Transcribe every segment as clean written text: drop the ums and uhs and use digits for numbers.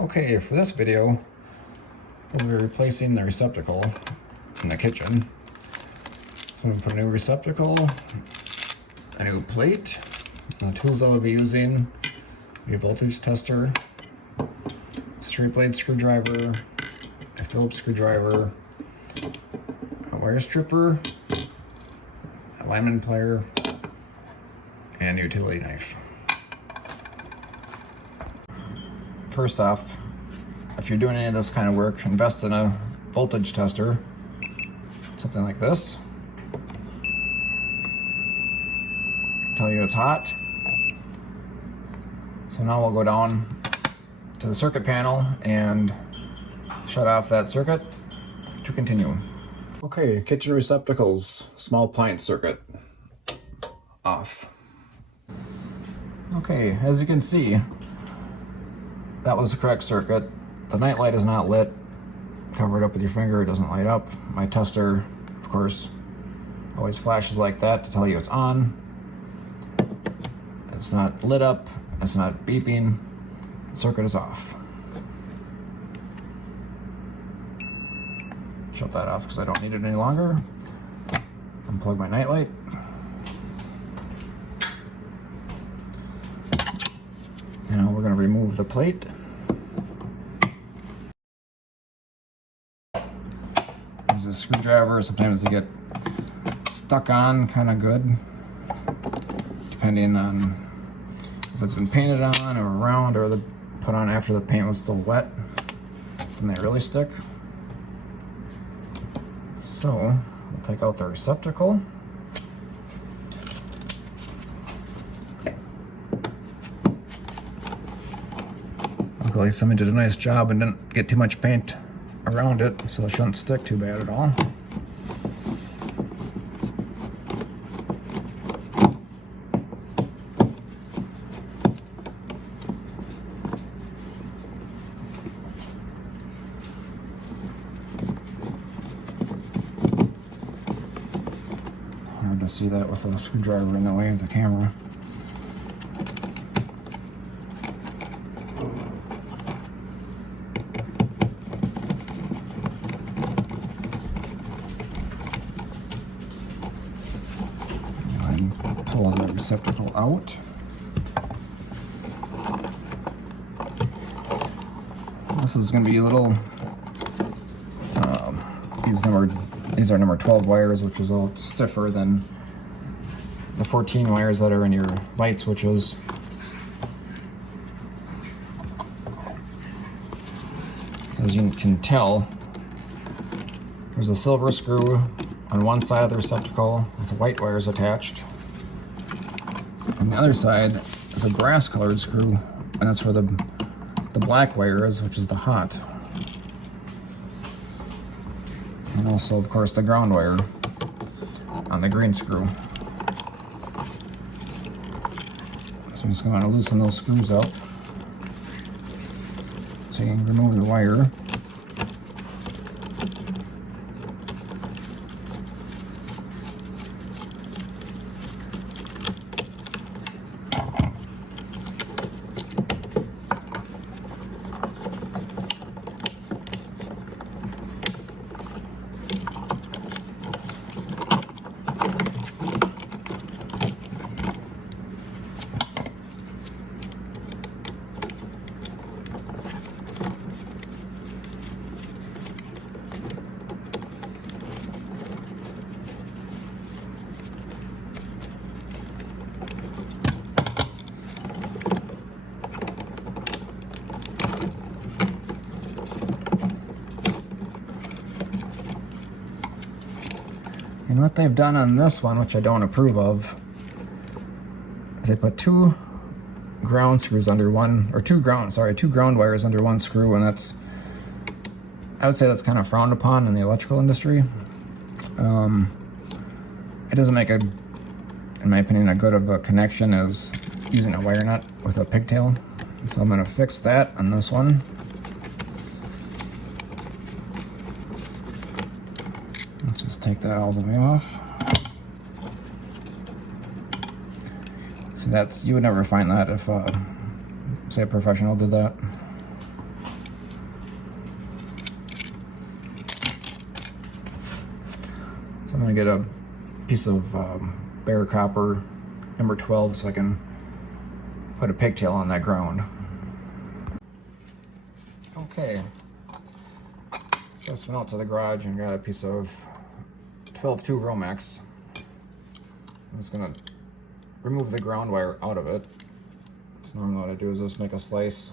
Okay, for this video, we'll be replacing the receptacle in the kitchen. So I'm gonna put a new receptacle, a new plate. The tools I'll be using will be a voltage tester, straight blade screwdriver, a Phillips screwdriver, a wire stripper, a lineman plier, and a utility knife. First off, if you're doing any of this kind of work, invest in a voltage tester, something like this. Can tell you it's hot. So now we'll go down to the circuit panel and shut off that circuit to continue. Okay, kitchen receptacles, small appliance circuit, off. Okay, as you can see, that was the correct circuit. The night light is not lit. Cover it up with your finger, it doesn't light up. My tester, of course, always flashes like that to tell you it's on. It's not lit up, it's not beeping. The circuit is off. Shut that off because I don't need it any longer. Unplug my night light. And now we're going to remove the plate. Use a screwdriver. Sometimes they get stuck on kind of good, depending on if it's been painted on or around or put on after the paint was still wet. Then they really stick. So we'll take out the receptacle. Luckily somebody did a nice job and didn't get too much paint around it, so it shouldn't stick too bad at all. Hard to see that with a screwdriver in the way of the camera. Pull the receptacle out. This is going to be little. These are number 12 wires, which is a little stiffer than the 14 wires that are in your light switches. As you can tell, there's a silver screw on one side of the receptacle with white wires attached. On the other side is a brass colored screw, and that's where the black wire is, which is the hot. And also, of course, the ground wire on the green screw. So I'm just going to loosen those screws up so you can remove the wire. And what they've done on this one, which I don't approve of, is they put two ground screws under one, or two ground wires under one screw, and I would say that's kind of frowned upon in the electrical industry. It doesn't make in my opinion, a good of a connection as using a wire nut with a pigtail. So I'm going to fix that on this one. Let's just take that all the way off. So you would never find that if, say, a professional did that. gonna get a piece of bare copper number 12 so I can put a pigtail on that ground. Okay, so I just went out to the garage and got a piece of 12-2 Romex. I'm just gonna remove the ground wire out of it. So normally what I do is just make a slice,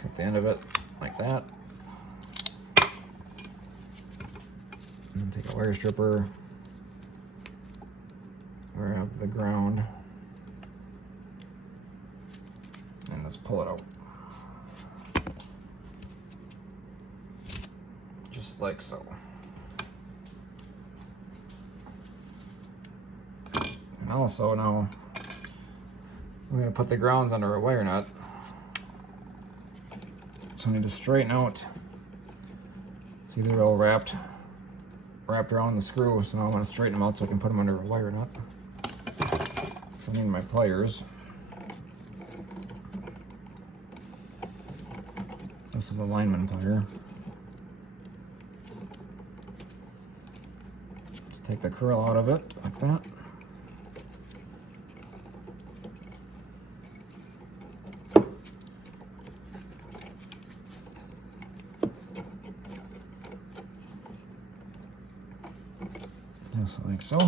cut the end of it like that, and take a wire stripper, grab the ground, and just pull it out. Just like so. And also now I'm going to put the grounds under a wire nut. So I need to straighten out. See, they're all wrapped around the screw. So now I'm going to straighten them out so I can put them under a wire nut. So I need my pliers. This is a lineman plier. Just take the curl out of it like that. Just like so.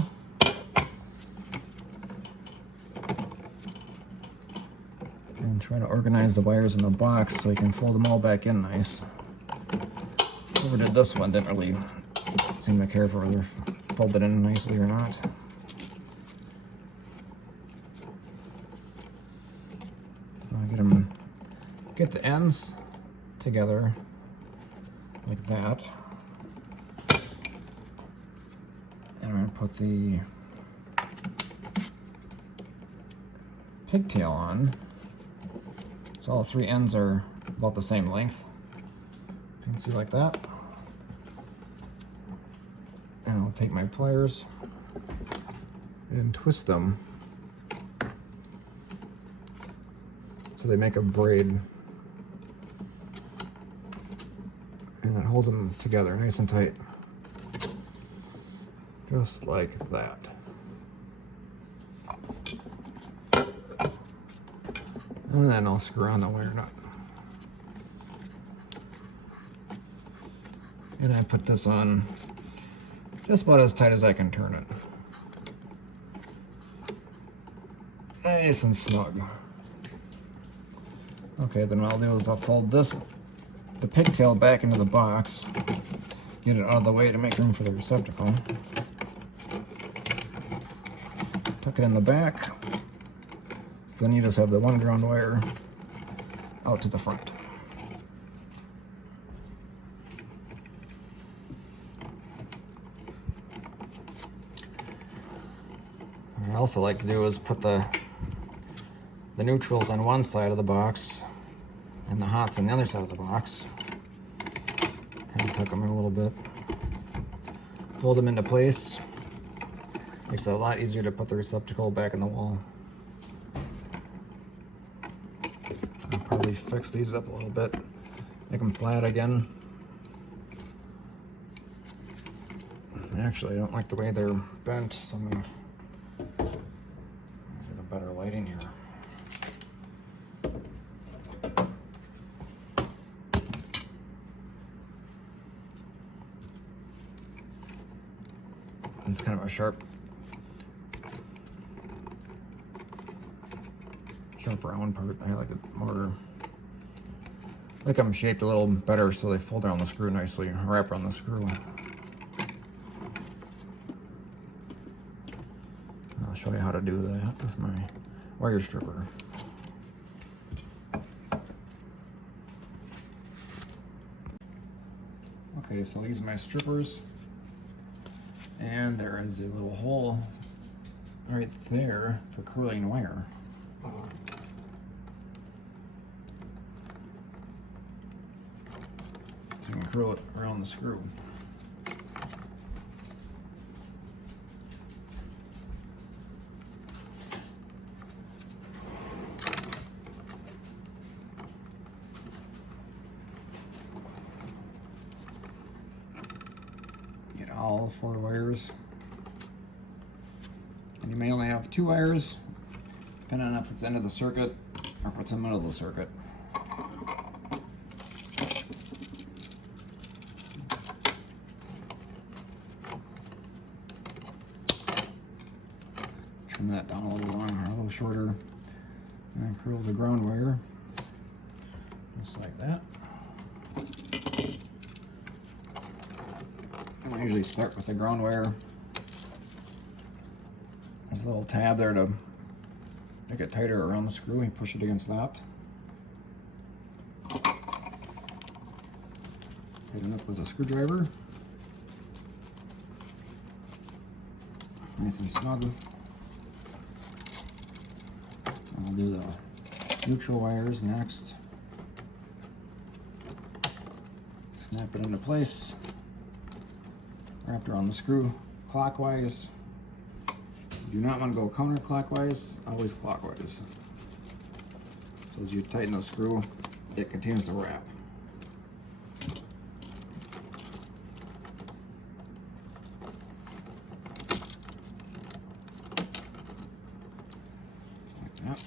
And try to organize the wires in the box so you can fold them all back in nice. Whoever did this one didn't really seem to care if they're folded in nicely or not. So I get the ends together like that. And I'm going to put the pigtail on. So all three ends are about the same length. You can see like that. And I'll take my pliers and twist them so they make a braid. And it holds them together nice and tight. Just like that. And then I'll screw on the wire nut. And I put this on just about as tight as I can turn it. Nice and snug. Okay, then what I'll do is I'll fold the pigtail back into the box, get it out of the way to make room for the receptacle. Tuck it in the back. So then you just have the one ground wire out to the front. What I also like to do is put the neutrals on one side of the box and the hots on the other side of the box. Kind of tuck them in a little bit. Fold them into place. Makes it a lot easier to put the receptacle back in the wall. I'll probably fix these up a little bit, make them flat again. Actually, I don't like the way they're bent, so I'm gonna get a better lighting here. It's kind of a sharp round part. I like it more, like them shaped a little better so they fold around the screw nicely, wrap around the screw. I'll show you how to do that with my wire stripper. Okay, so I'll use my strippers, and there is a little hole right there for curling wire. So you can curl it around the screw. Get all 4 wires. And you may only have 2 wires, depending on if it's end of the circuit or if it's in the middle of the circuit. Trim that down a little longer, a little shorter, and then curl the ground wire, just like that. And I usually start with the ground wire. There's a little tab there to make it tighter around the screw. You push it against that. Tighten up with a screwdriver. Nice and snug. I'll do the neutral wires next. Snap it into place. Wrapped around the screw clockwise. You do not want to go counterclockwise, always clockwise. So as you tighten the screw, it continues to wrap. Just like that.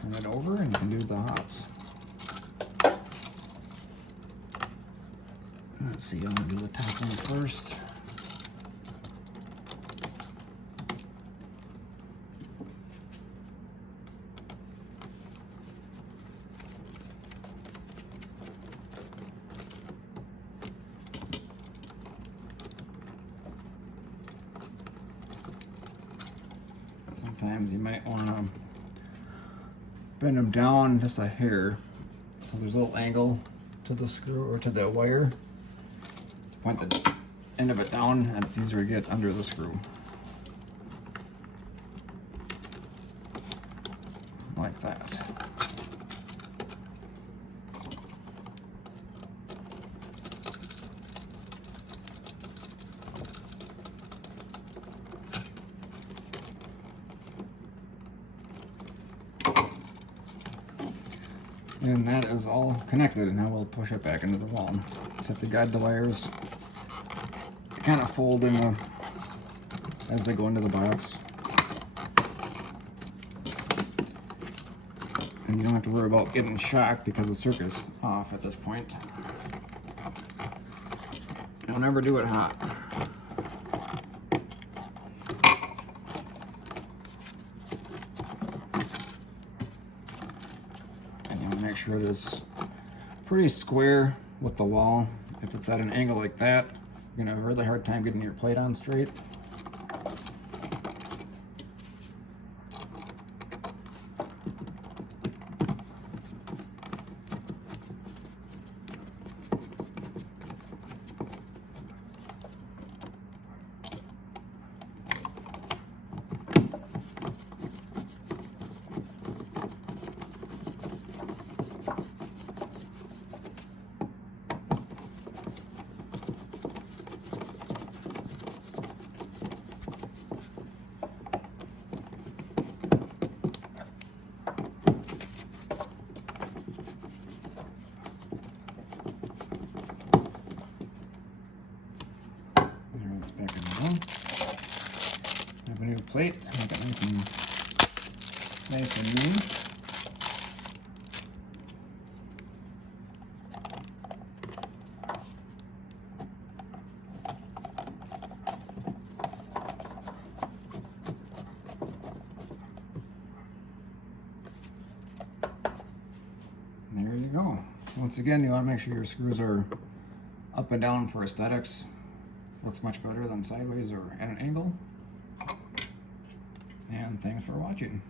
Turn it over and you can do the hots. Let's see, I'm going to do the top one first. Sometimes you might want to bend them down just a hair, so there's a little angle to the screw or to the wire. Point the end of it down and it's easier to get under the screw. Like that. And that is all connected, and now we'll push it back into the wall. Set to guide the wires. They kind of fold in the, as they go into the box. And you don't have to worry about getting shocked because the circuit's off at this point. Don't ever do it hot. Make sure it is pretty square with the wall. If it's at an angle like that, you're gonna have a really hard time getting your plate on straight. Back in the wall. Have a new plate, make it nice and new. There you go. Once again, you want to make sure your screws are up and down for aesthetics. Looks much better than sideways or at an angle. And thanks for watching.